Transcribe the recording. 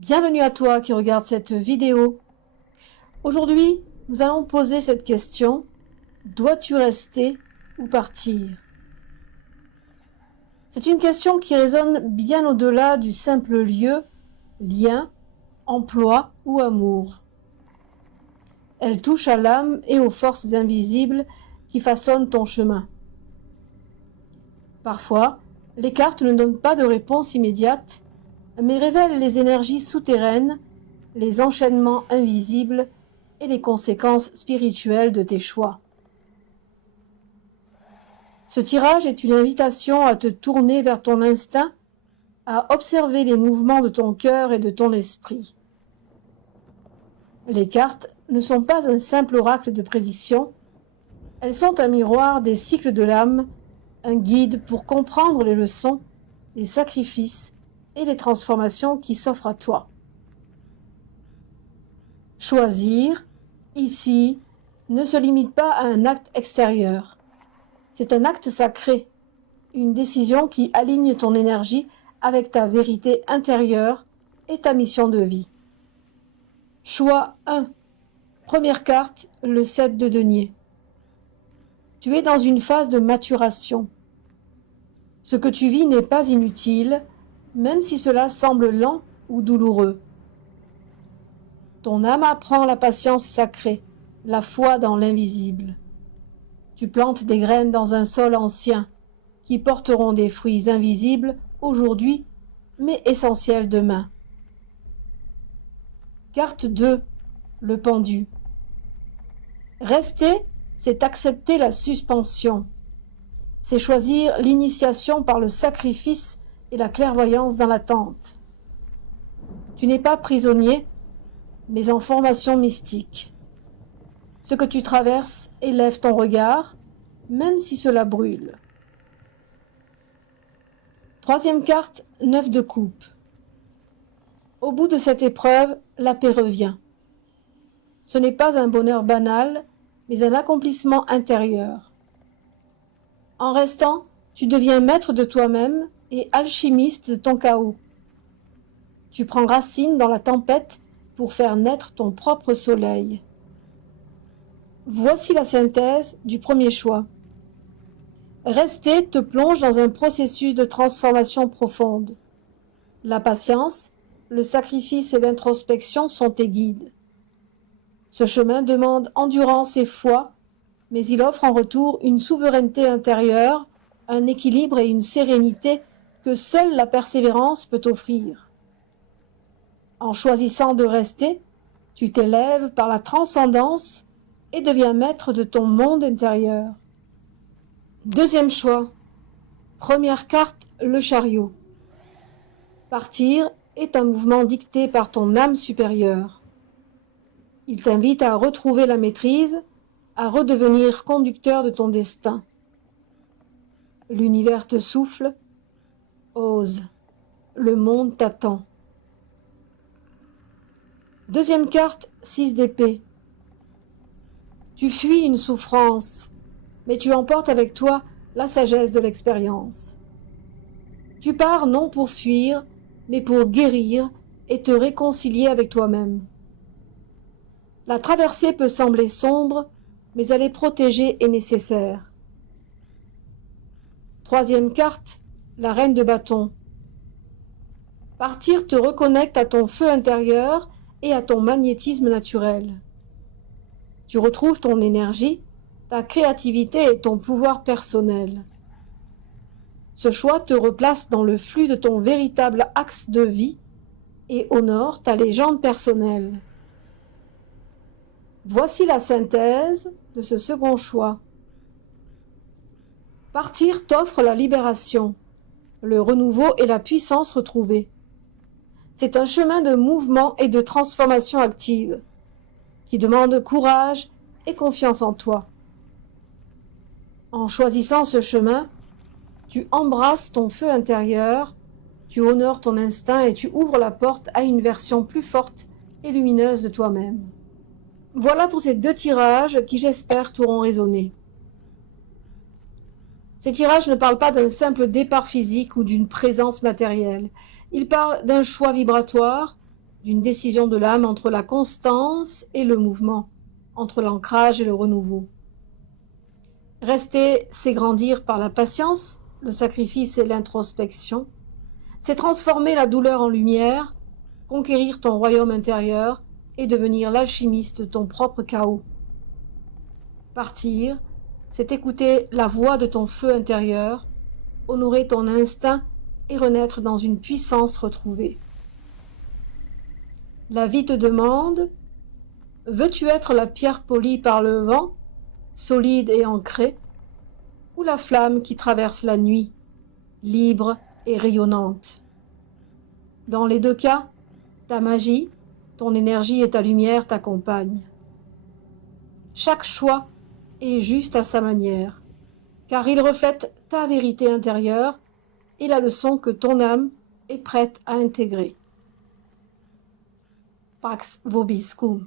Bienvenue à toi qui regarde cette vidéo. Aujourd'hui, nous allons poser cette question. Dois-tu rester ou partir? C'est une question qui résonne bien au-delà du simple lieu, lien, emploi ou amour. Elle touche à l'âme et aux forces invisibles qui façonnent ton chemin. Parfois, les cartes ne donnent pas de réponse immédiate, mais révèlent les énergies souterraines, les enchaînements invisibles et les conséquences spirituelles de tes choix. Ce tirage est une invitation à te tourner vers ton instinct, à observer les mouvements de ton cœur et de ton esprit. Les cartes ne sont pas un simple oracle de prédiction, elles sont un miroir des cycles de l'âme, un guide pour comprendre les leçons, les sacrifices et les transformations qui s'offrent à toi. Choisir, ici, ne se limite pas à un acte extérieur. C'est un acte sacré, une décision qui aligne ton énergie avec ta vérité intérieure et ta mission de vie. Choix 1. Première carte, le 7 de denier. Tu es dans une phase de maturation. Ce que tu vis n'est pas inutile, même si cela semble lent ou douloureux. Ton âme apprend la patience sacrée, la foi dans l'invisible. Tu plantes des graines dans un sol ancien, qui porteront des fruits invisibles aujourd'hui, mais essentiels demain. Carte 2, le pendu. Rester, c'est accepter la suspension. C'est choisir l'initiation par le sacrifice et la clairvoyance dans l'attente. Tu n'es pas prisonnier, mais en formation mystique. Ce que tu traverses élève ton regard, même si cela brûle. Troisième carte, 9 de coupe. Au bout de cette épreuve, la paix revient. Ce n'est pas un bonheur banal, mais un accomplissement intérieur. En restant, tu deviens maître de toi-même et alchimiste de ton chaos. Tu prends racine dans la tempête pour faire naître ton propre soleil. Voici la synthèse du premier choix. Rester te plonge dans un processus de transformation profonde. La patience, le sacrifice et l'introspection sont tes guides. Ce chemin demande endurance et foi, mais il offre en retour une souveraineté intérieure, un équilibre et une sérénité que seule la persévérance peut offrir. En choisissant de rester, tu t'élèves par la transcendance et deviens maître de ton monde intérieur. Deuxième choix. Première carte, le chariot. Partir est un mouvement dicté par ton âme supérieure. Il t'invite à retrouver la maîtrise, à redevenir conducteur de ton destin. L'univers te souffle, ose, le monde t'attend. Deuxième carte, 6 d'épée. Tu fuis une souffrance, mais tu emportes avec toi la sagesse de l'expérience. Tu pars non pour fuir, mais pour guérir et te réconcilier avec toi-même. La traversée peut sembler sombre, mais elle est protégée et nécessaire. Troisième carte, la reine de bâton. Partir te reconnecte à ton feu intérieur et à ton magnétisme naturel. Tu retrouves ton énergie, ta créativité et ton pouvoir personnel. Ce choix te replace dans le flux de ton véritable axe de vie et honore ta légende personnelle. Voici la synthèse de ce second choix. Partir t'offre la libération, le renouveau et la puissance retrouvée. C'est un chemin de mouvement et de transformation active qui demande courage et confiance en toi. En choisissant ce chemin, tu embrasses ton feu intérieur, tu honores ton instinct et tu ouvres la porte à une version plus forte et lumineuse de toi-même. Voilà pour ces deux tirages qui, j'espère, t'auront résonné. Ces tirages ne parlent pas d'un simple départ physique ou d'une présence matérielle. Ils parlent d'un choix vibratoire, d'une décision de l'âme entre la constance et le mouvement, entre l'ancrage et le renouveau. Rester, c'est grandir par la patience, le sacrifice et l'introspection. C'est transformer la douleur en lumière, conquérir ton royaume intérieur et devenir l'alchimiste de ton propre chaos. Partir, c'est écouter la voix de ton feu intérieur, honorer ton instinct et renaître dans une puissance retrouvée. La vie te demande, veux-tu être la pierre polie par le vent, solide et ancrée, ou la flamme qui traverse la nuit, libre et rayonnante? Dans les deux cas, ta magie, ton énergie et ta lumière t'accompagnent. Chaque choix est juste à sa manière, car il reflète ta vérité intérieure et la leçon que ton âme est prête à intégrer. Pax vobiscum.